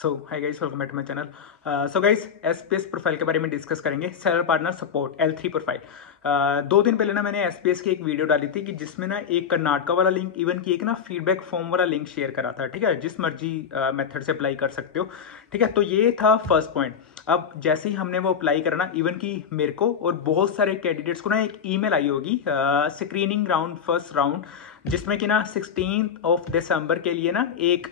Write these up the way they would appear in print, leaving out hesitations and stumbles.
So hi guys, welcome back to my channel. So guys, SPS profile के बारे में discuss करेंगे। Seller partner support L3 profile. 2 दिन पहले ना मैंने एसपीएस की एक वीडियो डाली थी कि जिसमें ना एक कर्नाटका वाला लिंक, इवन की एक ना फीडबैक फॉर्म वाला लिंक शेयर करा था। ठीक है, जिस मर्जी मेथड से अप्लाई कर सकते हो। ठीक है, तो ये था फर्स्ट पॉइंट। अब जैसे ही हमने वो अप्लाई करना, इवन की मेरे को और बहुत सारे कैंडिडेट्स को ना एक ईमेल आई होगी स्क्रीनिंग राउंड, फर्स्ट राउंड, जिसमें कि ना 16 दिसंबर के लिए ना एक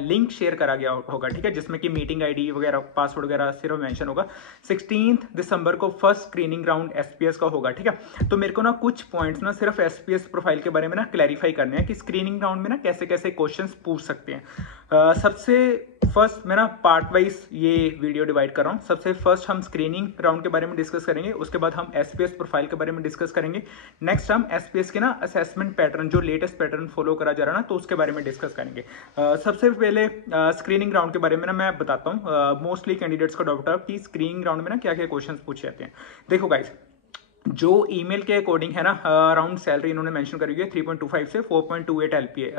लिंक शेयर करा गया होगा। ठीक है, जिसमें कि मीटिंग आईडी वगैरह, पासवर्ड वगैरह सिर्फ मेंशन होगा। 16 दिसंबर को फर्स्ट स्क्रीनिंग राउंड एसपीएस का होगा। ठीक है, तो मेरे को ना कुछ पॉइंट्स ना सिर्फ एसपीएस प्रोफाइल के बारे में ना क्लैरिफाई करने हैं कि स्क्रीनिंग राउंड में ना कैसे कैसे क्वेश्चंस पूछ सकते हैं। सबसे फर्स्ट मैं ना पार्ट वाइज ये वीडियो डिवाइड कर रहा हूँ। सबसे फर्स्ट हम स्क्रीनिंग राउंड के बारे में डिस्कस करेंगे, उसके बाद हम एसपीएस प्रोफाइल के बारे में डिस्कस करेंगे। नेक्स्ट हम एसपीएस के ना असेसमेंट पैटर्न, जो लेटेस्ट पैटर्न फॉलो करा जा रहा है ना, तो उसके बारे में डिस्कस करेंगे। सबसे पहले स्क्रीनिंग राउंड के बारे में ना मैं बताता हूँ। मोस्टली कैंडिडेट्स का डाउट है कि स्क्रीनिंग राउंड में ना क्या क्या क्वेश्चन पूछे जाते हैं। देखो गाइस, जो ईमेल के अकॉर्डिंग है ना, अराउंड सैलरी इन्होंने मेंशन करी हुई है 3.25 से 4.28 एलपीए।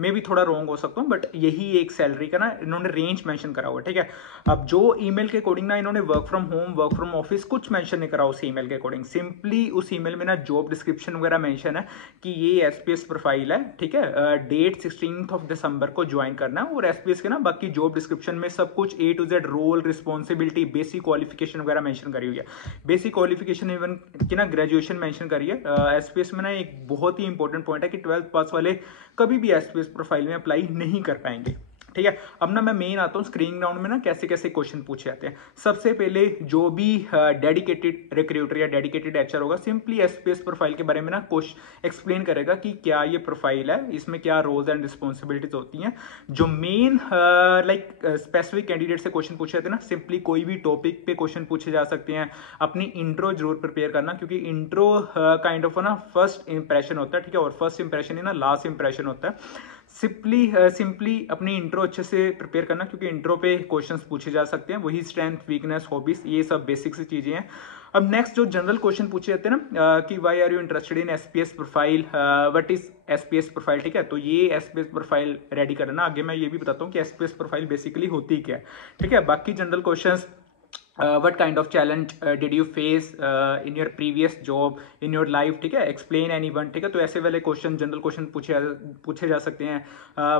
मैं भी थोड़ा रॉन्ग हो सकता हूँ, बट यही एक सैलरी का ना इन्होंने रेंज मेंशन करा हुआ है। ठीक है, अब जो ईमेल के अकॉर्डिंग ना इन्होंने work from home, work from office कुछ मेंशन नहीं करा उस ईमेल के अकॉर्डिंग। सिंपली उस ईमेल में ना जॉब डिस्क्रिप्शन वगैरह मेंशन है कि ये एसपीएस प्रोफाइल है। ठीक है, डेट 16 दिसंबर को ज्वाइन करना है, और एसपीएस के ना बाकी जॉब डिस्क्रिप्शन में सब कुछ A to Z, role, responsibility, basic qualification वगैरह मेंशन करी हुई है। बेसिक क्वालिफिकेशन इवन की ना ग्रेजुएशन मेंशन करी है। एसपीएस में ना एक बहुत ही इंपॉर्टेंट पॉइंट है कि 12th पास वाले कभी भी एसपीएस प्रोफाइल में अप्लाई नहीं कर पाएंगे। ठीक है, अब ना मैं मेन आता हूँ स्क्रीनिंग राउंड में ना कैसे कैसे क्वेश्चन पूछे जाते हैं। सबसे पहले जो भी डेडिकेटेड रिक्रूटर या डेडिकेटेड एचआर होगा, सिंपली एसपीएस प्रोफाइल के बारे में ना क्वेश्चन एक्सप्लेन करेगा कि क्या ये प्रोफाइल है, इसमें क्या रोल्स एंड रिस्पॉन्सिबिलिटीज होती हैं। जो मेन स्पेसिफिक कैंडिडेट से क्वेश्चन पूछे जाते हैं ना, सिंपली कोई भी टॉपिक पे क्वेश्चन पूछे जा सकते हैं। अपनी इंट्रो जरूर प्रिपेयर करना, क्योंकि इंट्रो काइंड ऑफ ना फर्स्ट इंप्रेशन होता है। ठीक है, और फर्स्ट इंप्रेशन ही ना लास्ट इंप्रेशन होता है। सिंपली अपनी इंट्रो अच्छे से प्रिपेयर करना, क्योंकि इंट्रो पे क्वेश्चंस पूछे जा सकते हैं। वही स्ट्रेंथ, वीकनेस, हॉबीज, ये सब बेसिक सी चीजें हैं। अब नेक्स्ट जो जनरल क्वेश्चन पूछे जाते हैं ना, कि why are you interested in SPS profile, what is SPS profile. ठीक है, तो ये एसपीएस प्रोफाइल रेडी करना। आगे मैं ये भी बताता हूँ कि एसपीएस प्रोफाइल बेसिकली होती क्या है। ठीक है, बाकी general questions, what kind of challenge did you face in your previous job, in your life। ठीक है, explain anyone। ठीक है, तो ऐसे वाले क्वेश्चन, जनरल क्वेश्चन पूछे जा सकते हैं।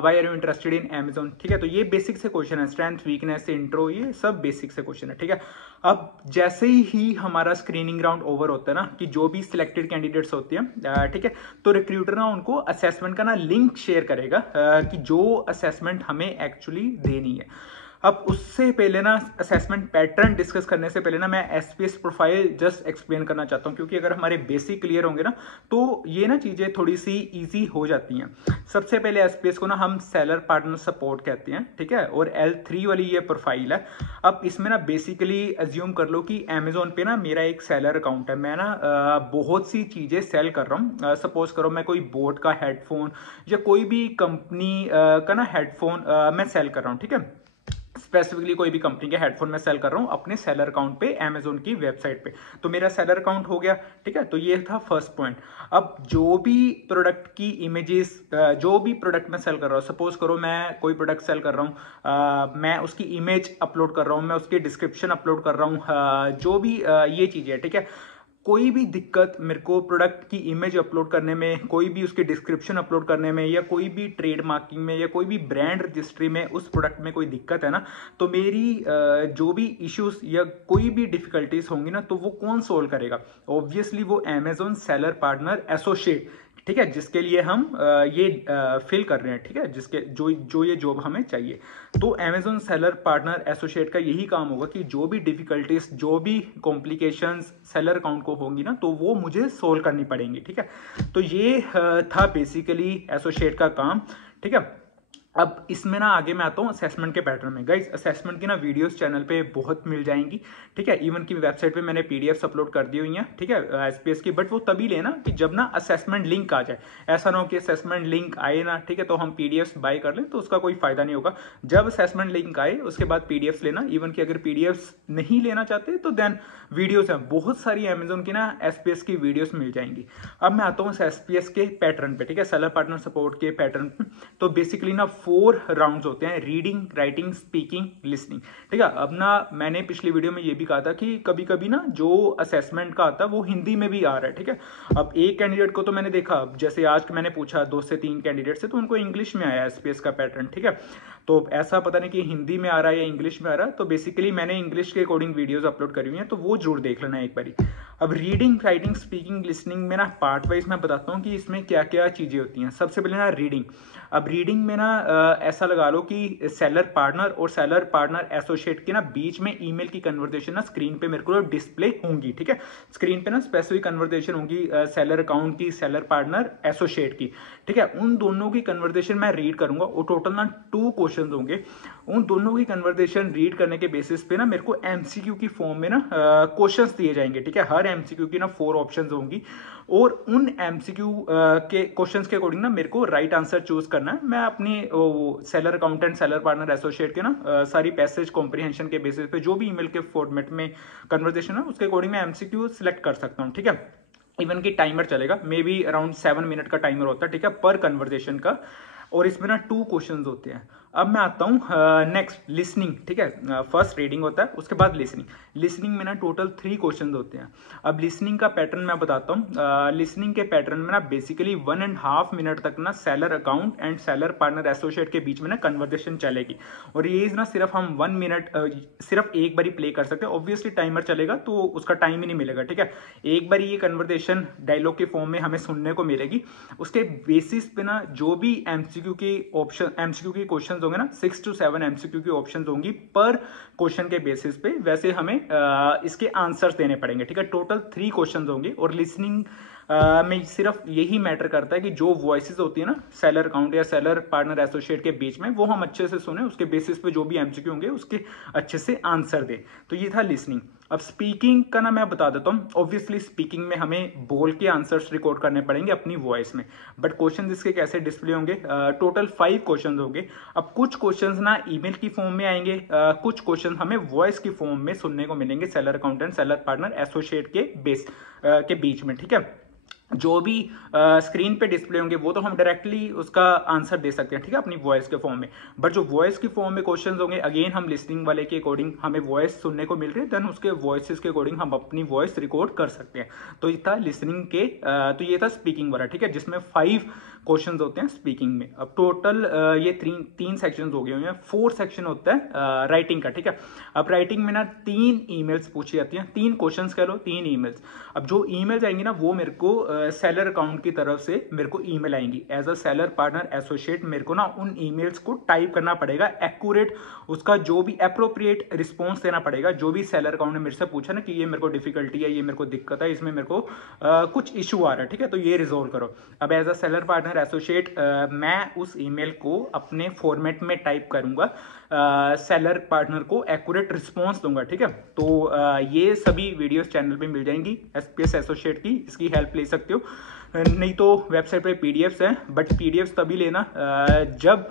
why are you interested in Amazon। ठीक है, तो ये बेसिक से क्वेश्चन है। स्ट्रेंथ, वीकनेस, इंट्रो, ये सब बेसिक से क्वेश्चन है। ठीक है, अब जैसे ही हमारा स्क्रीनिंग राउंड ओवर होता है ना, कि जो भी सिलेक्टेड कैंडिडेट्स होते हैं, ठीक है, तो रिक्रूटर ना उनको असेसमेंट का ना लिंक शेयर करेगा कि जो असेसमेंट हमें एक्चुअली देनी है। अब उससे पहले ना, असेसमेंट पैटर्न डिस्कस करने से पहले ना, मैं एसपीएस प्रोफाइल जस्ट एक्सप्लेन करना चाहता हूँ, क्योंकि अगर हमारे बेसिक क्लियर होंगे ना, तो ये ना चीजें थोड़ी सी इजी हो जाती हैं। सबसे पहले एसपीएस को ना हम सेलर पार्टनर सपोर्ट कहते हैं। ठीक है, और L3 वाली ये प्रोफाइल है। अब इसमें ना बेसिकली अज्यूम कर लो कि अमेजोन पे ना मेरा एक सेलर अकाउंट है। मैं ना बहुत सी चीजें सेल कर रहा हूँ। सपोज करो मैं कोई बोट का हेडफोन या कोई भी कंपनी का ना हेडफोन मैं सेल कर रहा हूँ। ठीक है, स्पेसिफिकली कोई भी कंपनी के हेडफोन में सेल कर रहा हूं अपने सेलर अकाउंट पे, अमेजोन की वेबसाइट पे। तो मेरा सेलर अकाउंट हो गया। ठीक है, तो ये था फर्स्ट पॉइंट। अब जो भी प्रोडक्ट की इमेजेस, जो भी प्रोडक्ट मैं सेल कर रहा हूँ, सपोज करो मैं कोई प्रोडक्ट सेल कर रहा हूँ, मैं उसकी इमेज अपलोड कर रहा हूँ, मैं उसकी डिस्क्रिप्शन अपलोड कर रहा हूँ, जो भी ये चीजें है। ठीक है, कोई भी दिक्कत मेरे को प्रोडक्ट की इमेज अपलोड करने में, कोई भी उसकी डिस्क्रिप्शन अपलोड करने में, या कोई भी ट्रेड मार्किंग में, या कोई भी ब्रांड रजिस्ट्री में उस प्रोडक्ट में कोई दिक्कत है ना, तो मेरी जो भी इश्यूज या कोई भी डिफिकल्टीज होंगी ना, तो वो कौन सोल्व करेगा? ऑब्वियसली वो अमेजोन सेलर पार्टनर एसोसिएट। ठीक है, जिसके लिए हम ये फिल कर रहे हैं। ठीक है, जिसके जो ये जॉब हमें चाहिए। तो अमेजोन सेलर पार्टनर एसोसिएट का यही काम होगा कि जो भी डिफिकल्टीज, जो भी कॉम्प्लिकेशंस सेलर अकाउंट को होंगी ना, तो वो मुझे सोल्व करनी पड़ेंगी। ठीक है, तो ये था बेसिकली एसोसिएट का काम। ठीक है, अब इसमें ना आगे मैं आता हूँ असेसमेंट के पैटर्न में। गाइस, असेसमेंट की ना वीडियोस चैनल पे बहुत मिल जाएंगी। ठीक है, इवन की वेबसाइट पे मैंने पीडीएफ्स अपलोड कर दी हुई हैं। ठीक है, एसपीएस की, बट वो तभी लेना कि जब ना असेसमेंट लिंक आ जाए। ऐसा ना हो कि असेसमेंट लिंक आए ना, ठीक है, तो हम पीडीएफ्स बाय कर लें, तो उसका कोई फायदा नहीं होगा। जब असेसमेंट लिंक आए उसके बाद पीडीएफ्स लेना। इवन की अगर पीडीएफ्स नहीं लेना चाहते तो देन वीडियोस हैं, बहुत सारी अमेजोन की ना एसपीएस की वीडियोस मिल जाएंगी। अब मैं आता हूँ एसपीएस के पैटर्न पे। ठीक है, सेलर पार्टनर सपोर्ट के पैटर्न पे। तो बेसिकली ना 4 राउंड्स होते हैं, रीडिंग, राइटिंग, स्पीकिंग, लिसनिंग, ठीक है। अब ना मैंने पिछली वीडियो में ये भी कहा था कि कभी कभी ना जो असेसमेंट का आता है वो हिंदी में भी आ रहा है, ठीक है। अब एक कैंडिडेट को तो मैंने देखा, जैसे आज मैंने पूछा 2 से 3 कैंडिडेट से, तो उनको इंग्लिश में आया एसपीएस का पैटर्न, ठीक है। तो ऐसा पता नहीं कि हिंदी में आ रहा है या इंग्लिश में आ रहा है, तो बेसिकली मैंने इंग्लिश के अकॉर्डिंग वीडियोस अपलोड करी हुई हैं, तो वो जरूर देख लेना एक बारी। अब रीडिंग, राइटिंग, स्पीकिंग, लिसनिंग में ना पार्ट वाइज मैं बताता हूँ कि इसमें क्या क्या चीजें होती हैं। सबसे पहले ना रीडिंग। अब रीडिंग में ना ऐसा लगा लो कि सेलर पार्टनर और सेलर पार्टनर एसोसिएट के ना बीच में ईमेल की कन्वर्सेशन ना स्क्रीन पे मेरे को डिस्प्ले होंगी, ठीक है। स्क्रीन पे ना स्पेसिफिक कन्वर्सेशन होंगी सेलर अकाउंट की, सेलर पार्टनर एसोसिएट की, ठीक है। उन दोनों की कन्वर्सेशन मैं रीड करूंगा और टोटल ना 2 क्वेश्चन होंगे। उन दोनों की कन्वर्सेशन रीड करने के बेसिस पे ना मेरे को एमसीक्यू की फॉर्म में ना क्वेश्चंस दिए जाएंगे, ठीक है। हर एमसीक्यू की ना 4 ऑप्शंस होंगी और उन एमसीक्यू के क्वेश्चंस के अकॉर्डिंग ना मेरे को राइट आंसर चूज करना है। मैं अपनी seller accountant, seller partner associate के ना सारी पैसेज कॉम्प्रिहेंशन के बेसिस पे जो भी ईमेल के फॉर्मेट में कन्वर्सेशन है उसके अकॉर्डिंग मैं एमसीक्यू सिलेक्ट कर सकता हूँ, ठीक है। इवन की टाइमर चलेगा, मे बी अराउंड 7 मिनट का टाइमर होता है, ठीक है, पर कन्वर्सेशन का। और इसमें ना 2 क्वेश्चंस होते हैं। अब मैं आता हूँ नेक्स्ट, लिसनिंग, ठीक है। फर्स्ट रीडिंग होता है, उसके बाद लिसनिंग। लिसनिंग में ना टोटल 3 क्वेश्चंस होते हैं। अब लिसनिंग का पैटर्न मैं बताता हूँ। लिसनिंग के पैटर्न में ना बेसिकली 1.5 मिनट तक ना seller account and seller partner associate के बीच में ना कन्वर्सेशन चलेगी। और ये ना सिर्फ हम 1 मिनट सिर्फ एक बार ही प्ले कर सकते हैं। ऑब्वियसली टाइमर चलेगा तो उसका टाइम ही नहीं मिलेगा, ठीक है। एक बार ये कन्वर्सेशन डायलॉग के फॉर्म में हमें सुनने को मिलेगी। उसके बेसिस पे ना जो भी एमसीक्यू के क्वेश्चन होंगे ना, 6 to 7 एमसीक्यू की ऑप्शंस होंगी पर क्वेश्चन के बेसिस पे, वैसे हमें इसके आंसर्स देने पड़ेंगे, ठीक है। टोटल 3 क्वेश्चंस होंगे और लिसनिंग में सिर्फ यही मैटर करता है कि जो वॉइसेस होती है ना सेलर अकाउंट या सेलर पार्टनर एसोसिएट के बीच में, वो हम अच्छे से सुने, उसके बेसिस पे जो भी एमसीक्यू होंगे उसके अच्छे से आंसर दे। तो ये था लिसनिंग। अब स्पीकिंग का ना मैं बता देता हूँ। ऑब्वियसली स्पीकिंग में हमें बोल के आंसर्स रिकॉर्ड करने पड़ेंगे अपनी वॉइस में, बट क्वेश्चन इसके कैसे डिस्प्ले होंगे, टोटल 5 क्वेश्चन होंगे। अब कुछ क्वेश्चन ना ईमेल की फॉर्म में आएंगे, कुछ क्वेश्चन हमें वॉइस की फॉर्म में सुनने को मिलेंगे seller accountant, seller partner associate के बीच में, ठीक है। जो भी स्क्रीन पे डिस्प्ले होंगे वो तो हम डायरेक्टली उसका आंसर दे सकते हैं, ठीक है, अपनी वॉइस के फॉर्म में। बट जो वॉइस की फॉर्म में क्वेश्चंस होंगे, अगेन हम लिसनिंग वाले के अकॉर्डिंग हमें वॉइस सुनने को मिल रही है, देन उसके वॉइसेस के अकॉर्डिंग हम अपनी वॉइस रिकॉर्ड कर सकते हैं। तो ये था लिसनिंग के, तो ये था स्पीकिंग वाला, ठीक है, जिसमें 5 क्वेश्चंस होते हैं स्पीकिंग में। अब टोटल ये 3 सेक्शन हो गए हुए हैं। 4 सेक्शन होता है राइटिंग का, ठीक है। अब राइटिंग में ना 3 ईमेल्स पूछी जाती हैं, 3 क्वेश्चंस कह लो, 3 ईमेल्स। अब जो ईमेल्स आएंगी ना वो मेरे को सेलर अकाउंट की तरफ से मेरे को ईमेल आएंगी as a seller partner associate. मेरे को ना उन ईमेल्स को टाइप करना पड़ेगा एक्यूरेट, उसका जो भी एप्रोप्रिएट रिस्पॉन्स देना पड़ेगा। जो भी सेलर अकाउंट ने मेरे से पूछा ना कि ये मेरे को डिफिकल्टी है, ये मेरे को दिक्कत है, इसमें मेरे को कुछ इशू आ रहा है, ठीक है, तो ये रिजोल्व करो। अब as a seller partner associate मैं उस ईमेल को अपने फॉर्मेट में टाइप करूंगा, सेलर पार्टनर को एक्यूरेट रिस्पॉन्स दूंगा, ठीक है। तो ये सभी वीडियोस चैनल पे मिल जाएंगी एसपीएस एसोसिएट की, इसकी हेल्प ले सकते हो। नहीं तो वेबसाइट पे पीडीएफ्स हैं, बट पीडीएफ्स तभी लेना जब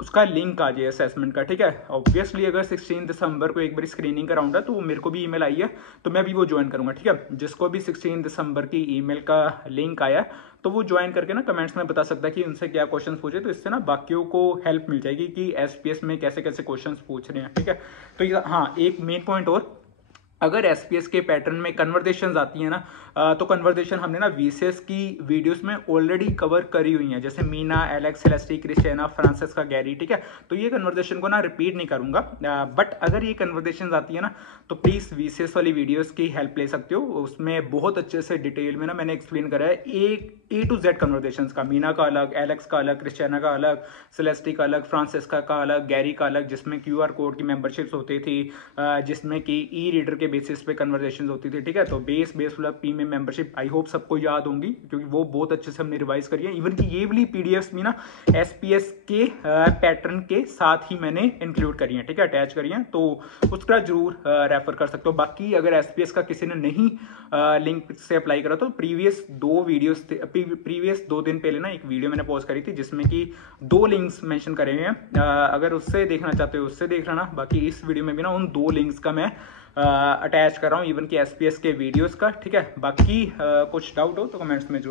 उसका लिंक आ जाए असेसमेंट का, ठीक है। ऑब्वियसली अगर 16 दिसंबर को एक बार स्क्रीनिंग का राउंड है तो मेरे को भी ईमेल आई है, तो मैं भी वो ज्वाइन करूंगा, ठीक है। जिसको भी 16 दिसंबर की ईमेल का लिंक आया तो वो ज्वाइन करके ना कमेंट्स में बता सकता है कि उनसे क्या क्वेश्चंस पूछे, तो इससे ना बाकियों को हेल्प मिल जाएगी कि एसपीएस में कैसे कैसे क्वेश्चंस पूछ रहे हैं, ठीक है। तो ये हाँ, एक मेन पॉइंट और, अगर एसपीएस के पैटर्न में कन्वर्सेशंस आती है ना, तो कन्वर्सेशन हमने ना वीसीएस की वीडियोस में ऑलरेडी कवर करी हुई है, जैसे Meena, Alex, Celeste, Christiana, Francisca, Gary, ठीक है। तो ये कन्वर्सेशन को ना रिपीट नहीं करूंगा, बट अगर ये कन्वर्सेशंस आती है ना तो प्लीज वीसीएस वाली वीडियोस की हेल्प ले सकते हो। उसमें बहुत अच्छे से डिटेल में ना मैंने एक्सप्लेन करा है ए टू जेड कन्वर्सेशंस का, मीना का अलग, एलेक्स का अलग, क्रिस्टियाना का अलग, सेलेस्टी का अलग, फ्रांसिस्का का अलग, गैरी का अलग, जिसमें क्यूआर कोड की मेंबरशिप्स होती थी, जिसमें कि ई रीडर के बेसिस पे कन्वर्सेशंस होती थी, ठीक है। तो बेस वाला पी में मेंबरशिप आई होप सबको याद होंगी, क्योंकि वो बहुत अच्छे से हमने रिवाइज करी है। इवन कि ये वाली पीडीएफ्स भी ना एसपीएस के पैटर्न के साथ ही मैंने इंक्लूड करी है, ठीक है, अटैच करी है, तो उसका जरूर रेफर कर सकते हो। बाकी अगर एसपीएस का किसी ने नहीं लिंक से अप्लाई करा तो प्रीवियस 2 दिन पहले ना एक वीडियो मैंने पोस्ट करी थी जिसमें कि 2 लिंक्स मेंशन करे हुए हैं। अगर उससे देखना चाहते हो उससे देख लेना। बाकी इस वीडियो में भी ना उन 2 लिंक्स का मैं अटैच कर रहा हूँ, इवन कि एसपीएस के वीडियोस का, ठीक है। बाकी कुछ डाउट हो तो कमेंट्स में